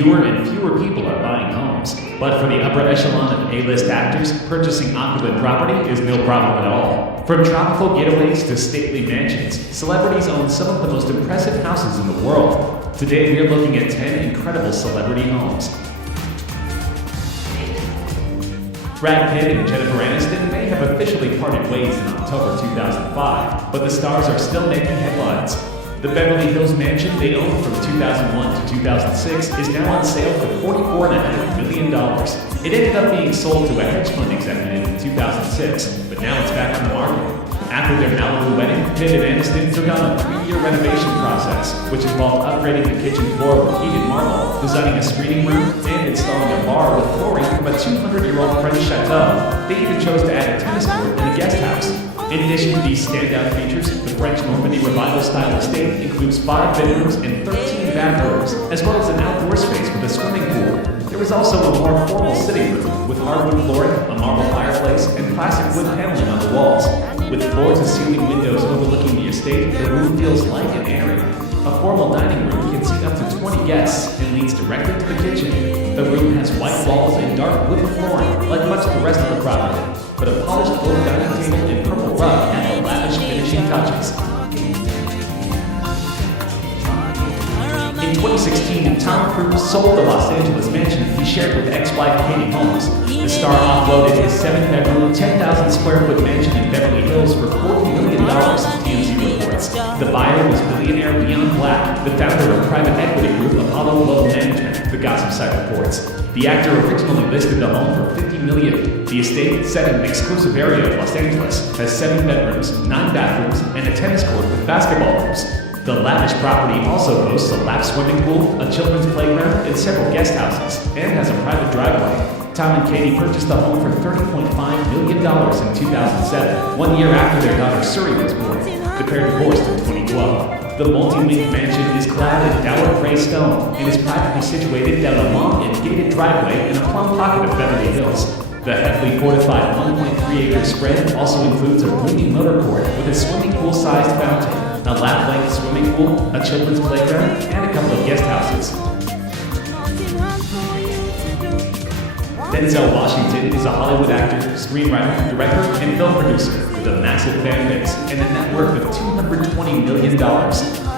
fewer and fewer people are buying homes. But for the upper echelon of A-list actors, purchasing opulent property is no problem at all. From tropical getaways to stately mansions, celebrities own some of the most impressive houses in the world. Today we are looking at 10 incredible celebrity homes. Brad Pitt and Jennifer Aniston may have officially parted ways in October 2005, but the stars are still making headlines. The Beverly Hills mansion they owned from 2001 to 2006 is now on sale for $44.5 million. It ended up being sold to a hedge fund executive in 2006, but now it's back on the market. After their Malibu wedding, Pitt and Aniston took on a 3-year renovation process, which involved upgrading the kitchen floor with heated marble, designing a screening room, and installing a bar with flooring from a 200-year-old French chateau. They even chose to add a tennis court and a guest house. In addition to these standout features, the French Normandy Revival-style estate includes 5 bedrooms and 13 bathrooms, as well as an outdoor space with a swimming pool. There is also a more formal sitting room with hardwood flooring, a marble fireplace, and classic wood paneling on the walls. With floor-to-ceiling windows overlooking the estate, the room feels light and airy. A formal dining room can seat up to 20 guests and leads directly to the kitchen. The room has white walls and dark wooden flooring, like much of the rest of the property, but a polished oak dining table and purple rug add the lavish finishing touches. In 2016, Tom Cruise sold the Los Angeles mansion he shared with ex-wife Katie Holmes. The star offloaded his 7-bedroom, 10,000 square foot mansion in Beverly Hills for $40 million, TMZ reports. The buyer was billionaire Leon Black, the founder of private equity group Apollo Global Management, the gossip site reports. The actor originally listed the home for $50 million. The estate, set in an exclusive area of Los Angeles, has 7 bedrooms, 9 bathrooms, and a tennis court with basketball hoops. The lavish property also boasts a lap swimming pool, a children's playground, and several guest houses, and has a private driveway. Tom and Katie purchased the home for $30.5 million in 2007, 1 year after their daughter Suri was born. The pair divorced in 2012. The multi-winged mansion is clad in dour gray stone and is privately situated down a long and gated driveway in a plum pocket of Beverly Hills. The heavily fortified 1.3-acre spread also includes a roomy motor court with a swimming pool-sized fountain, a lap-length swimming pool, a children's playground, and a couple of guest houses. Denzel Washington is a Hollywood actor, screenwriter, director, and film producer with a massive fan base and a net worth of $220 million.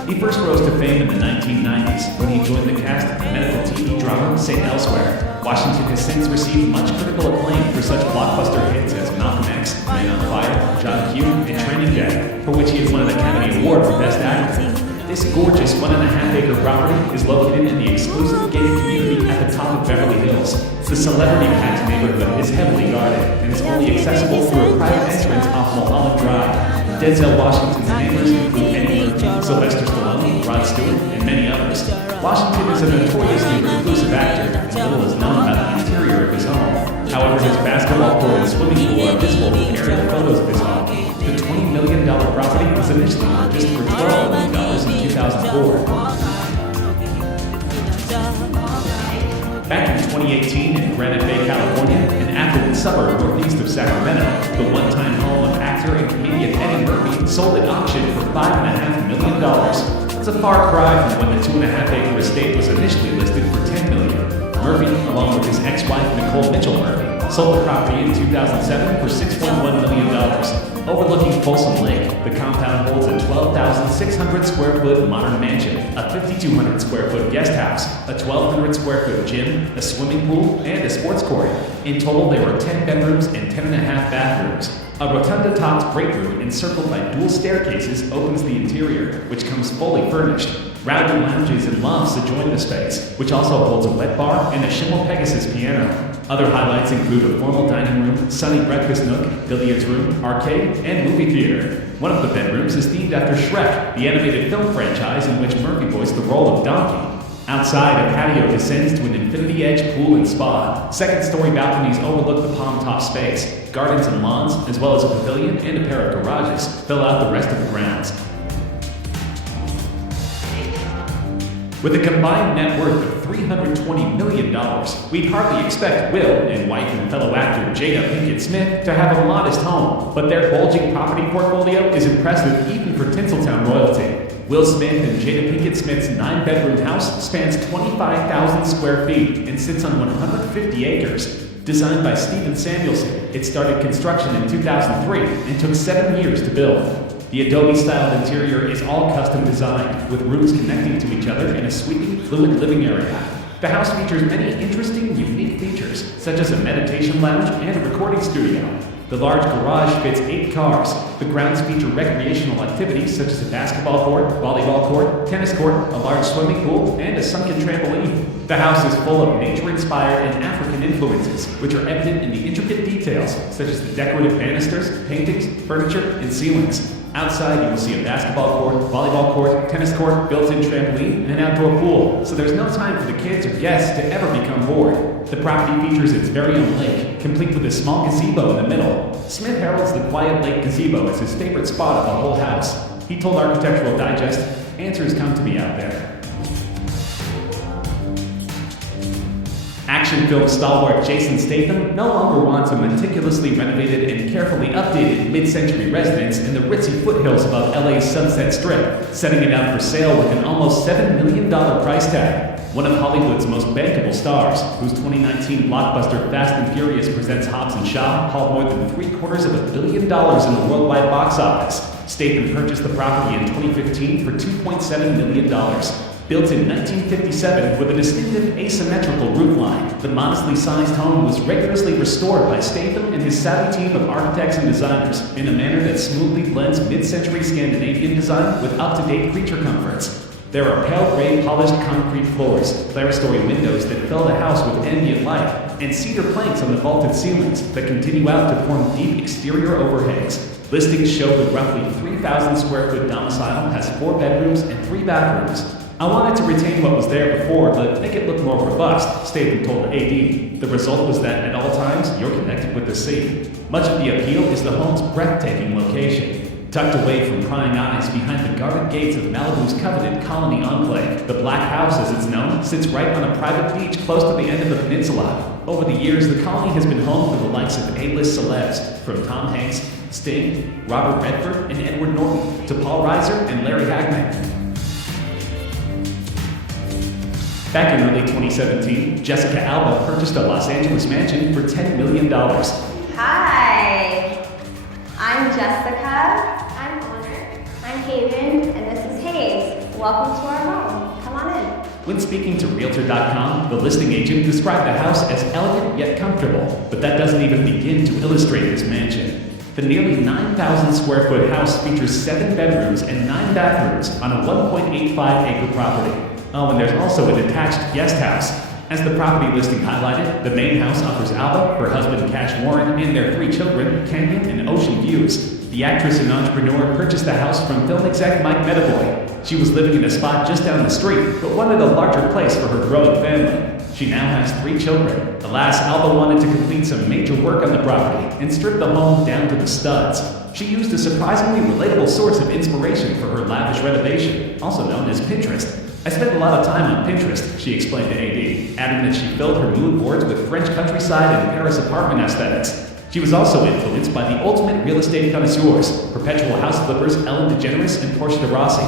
He first rose to fame in the 1990s when he joined the cast of the medical TV drama St. Elsewhere. Washington has since received much critical acclaim for such blockbuster hits as Malcolm X, Man on Fire, John Q, and Training Day, for which he has won an Academy Award for Best Actor. This gorgeous 1.5-acre property is located in the exclusive gated community at the top of Beverly Hills. The celebrity-packed neighborhood is heavily guarded and is only accessible through a private entrance off Mulholland Drive. Denzel Washington's neighbors include Eddie Murphy, Sylvester Stallone, Rod Stewart, and many others. Washington is a notoriously reclusive actor, and little is known about the interior of his home. However, his basketball court and swimming pool are visible from aerial photos of his home. The $20 million property was initially purchased for $12 million in 2004. Back in 2018 in Granite Bay, California, an affluent suburb northeast of Sacramento, the one-time home of actor and comedian Eddie Murphy sold at auction for $5.5 million. It's a far cry from when the 2.5-acre estate was initially listed for $10 million. Murphy, along with his ex-wife Nicole Mitchell Murphy, sold the property in 2007 for $6.1 million. Overlooking Folsom Lake, the compound holds a 12,600 square foot modern mansion, a 5,200 square foot guest house, a 1,200 square foot gym, a swimming pool, and a sports court. In total, there were 10 bedrooms and 10.5 bathrooms. A rotunda-topped break room encircled by dual staircases opens the interior, which comes fully furnished. Rowdy lounges and lofts adjoin the space, which also holds a wet bar and a Schimmel Pegasus piano. Other highlights include a formal dining room, sunny breakfast nook, billiards room, arcade, and movie theater. One of the bedrooms is themed after Shrek, the animated film franchise in which Murphy voiced the role of Donkey. Outside, a patio descends to an infinity edge pool and spa. Second-story balconies overlook the palm-top space. Gardens and lawns, as well as a pavilion and a pair of garages, fill out the rest of the grounds. With a combined net worth of $320 million, we'd hardly expect Will and wife and fellow actor Jada Pinkett Smith to have a modest home, but their bulging property portfolio is impressive even for Tinseltown royalty. Will Smith and Jada Pinkett Smith's 9-bedroom house spans 25,000 square feet and sits on 150 acres. Designed by Stephen Samuelson, it started construction in 2003 and took 7 years to build. The Adobe-styled interior is all custom designed, with rooms connecting to each other in a sweeping, fluid living area. The house features many interesting, unique features, such as a meditation lounge and a recording studio. The large garage fits 8 cars. The grounds feature recreational activities such as a basketball court, volleyball court, tennis court, a large swimming pool, and a sunken trampoline. The house is full of nature-inspired and African influences, which are evident in the intricate details, such as the decorative banisters, paintings, furniture, and ceilings. Outside, you will see a basketball court, volleyball court, tennis court, built-in trampoline, and an outdoor pool, so there's no time for the kids or guests to ever become bored. The property features its very own lake, complete with a small gazebo in the middle. Smith heralds the quiet lake gazebo as his favorite spot of the whole house. He told Architectural Digest, "Answers come to me out there." Action film stalwart Jason Statham no longer wants a meticulously renovated and carefully updated mid-century residence in the ritzy foothills above LA's Sunset Strip, setting it out for sale with an almost $7 million price tag. One of Hollywood's most bankable stars, whose 2019 blockbuster Fast and Furious Presents Hobbs and Shaw hauled more than $750 million in the worldwide box office. Statham purchased the property in 2015 for $2.7 million. Built in 1957 with a distinctive asymmetrical roofline, the modestly sized home was rigorously restored by Statham and his savvy team of architects and designers in a manner that smoothly blends mid-century Scandinavian design with up-to-date creature comforts. There are pale gray polished concrete floors, clerestory windows that fill the house with ambient light, and cedar planks on the vaulted ceilings that continue out to form deep exterior overhangs. Listings show the roughly 3,000 square foot domicile has 4 bedrooms and 3 bathrooms. "I wanted to retain what was there before, but make it look more robust," Statham told AD. "The result was that at all times, you're connected with the sea." Much of the appeal is the home's breathtaking location. Tucked away from prying eyes behind the guarded gates of Malibu's coveted Colony Enclave, the Black House, as it's known, sits right on a private beach close to the end of the peninsula. Over the years, the Colony has been home for the likes of A-list celebs, from Tom Hanks, Sting, Robert Redford, and Edward Norton, to Paul Reiser and Larry Hagman. Back in early 2017, Jessica Alba purchased a Los Angeles mansion for $10 million. Hi, I'm Jessica. I'm Honor. I'm Haven, and this is Hayes. Welcome to our home. Come on in. When speaking to Realtor.com, the listing agent described the house as elegant yet comfortable, but that doesn't even begin to illustrate this mansion. The nearly 9,000 square foot house features 7 bedrooms and 9 bathrooms on a 1.85 acre property. Oh, and there's also a detached guest house. As the property listing highlighted, the main house offers Alba, her husband Cash Warren, and their 3 children, canyon and ocean views. The actress and entrepreneur purchased the house from film exec Mike Medavoy. She was living in a spot just down the street, but wanted a larger place for her growing family. She now has 3 children. Alas, Alba wanted to complete some major work on the property and strip the home down to the studs. She used a surprisingly relatable source of inspiration for her lavish renovation, also known as Pinterest. "I spent a lot of time on Pinterest," she explained to AD, adding that she filled her mood boards with French countryside and Paris apartment aesthetics. She was also influenced by the ultimate real estate connoisseurs, perpetual house flippers Ellen DeGeneres and Portia de Rossi.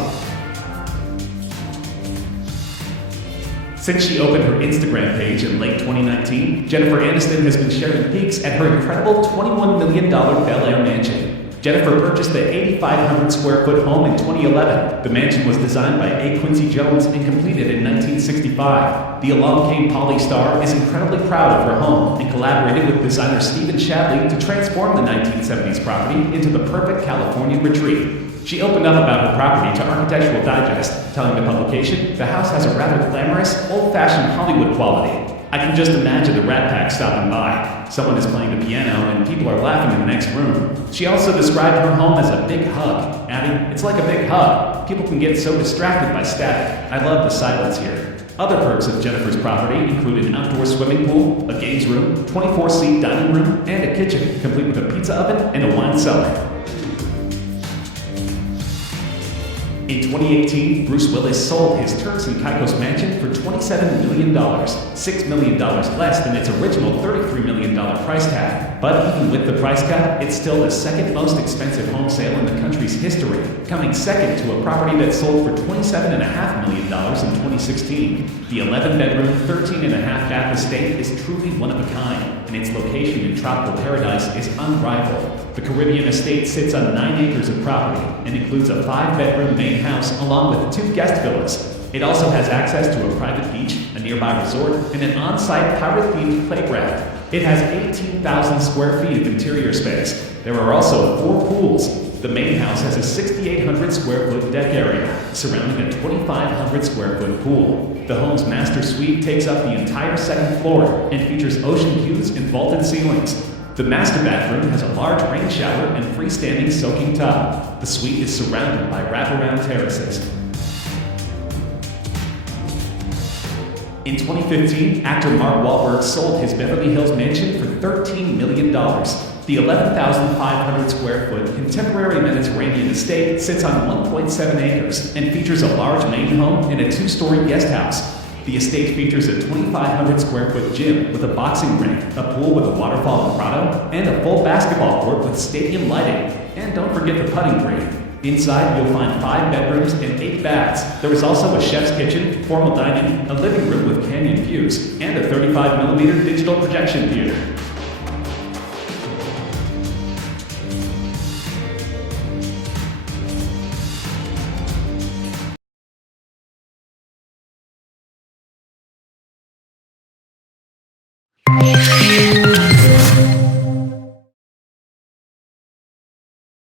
Since she opened her Instagram page in late 2019, Jennifer Aniston has been sharing peeks at her incredible $21 million Bel Air mansion. Jennifer purchased the 8,500 square foot home in 2011. The mansion was designed by A. Quincy Jones and completed in 1965. The Along Came Polly star is incredibly proud of her home and collaborated with designer Stephen Shadley to transform the 1970s property into the perfect California retreat. She opened up about her property to Architectural Digest, telling the publication, "The house has a rather glamorous, old-fashioned Hollywood quality. I can just imagine the Rat Pack stopping by. Someone is playing the piano and people are laughing in the next room." She also described her home as a big hug, adding, "It's like a big hug. People can get so distracted by static. I love the silence here." Other perks of Jennifer's property include an outdoor swimming pool, a games room, 24-seat dining room, and a kitchen, complete with a pizza oven and a wine cellar. In 2018, Bruce Willis sold his Turks and Caicos mansion for $27 million, $6 million less than its original $33 million price tag. But even with the price cut, it's still the second most expensive home sale in the country's history, coming second to a property that sold for $27.5 million in 2016. The 11-bedroom, 13.5-bath estate is truly one of a kind, and its location in tropical paradise is unrivaled. The Caribbean estate sits on 9 acres of property and includes a 5-bedroom main house along with 2 guest villas. It also has access to a private beach, a nearby resort, and an on-site pirate-themed playground. It has 18,000 square feet of interior space. There are also 4 pools. The main house has a 6,800 square foot deck area surrounding a 2,500 square foot pool. The home's master suite takes up the entire second floor and features ocean views and vaulted ceilings. The master bathroom has a large rain shower and freestanding soaking tub. The suite is surrounded by wraparound terraces. In 2015, actor Mark Wahlberg sold his Beverly Hills mansion for $13 million. The 11,500 square foot contemporary Mediterranean estate sits on 1.7 acres and features a large main home and a 2-story guest house. The estate features a 2,500 square foot gym with a boxing ring, a pool with a waterfall and grotto, and a full basketball court with stadium lighting. And don't forget the putting green. Inside, you'll find 5 bedrooms and 8 baths. There is also a chef's kitchen, formal dining, a living room with canyon views, and a 35mm digital projection theater.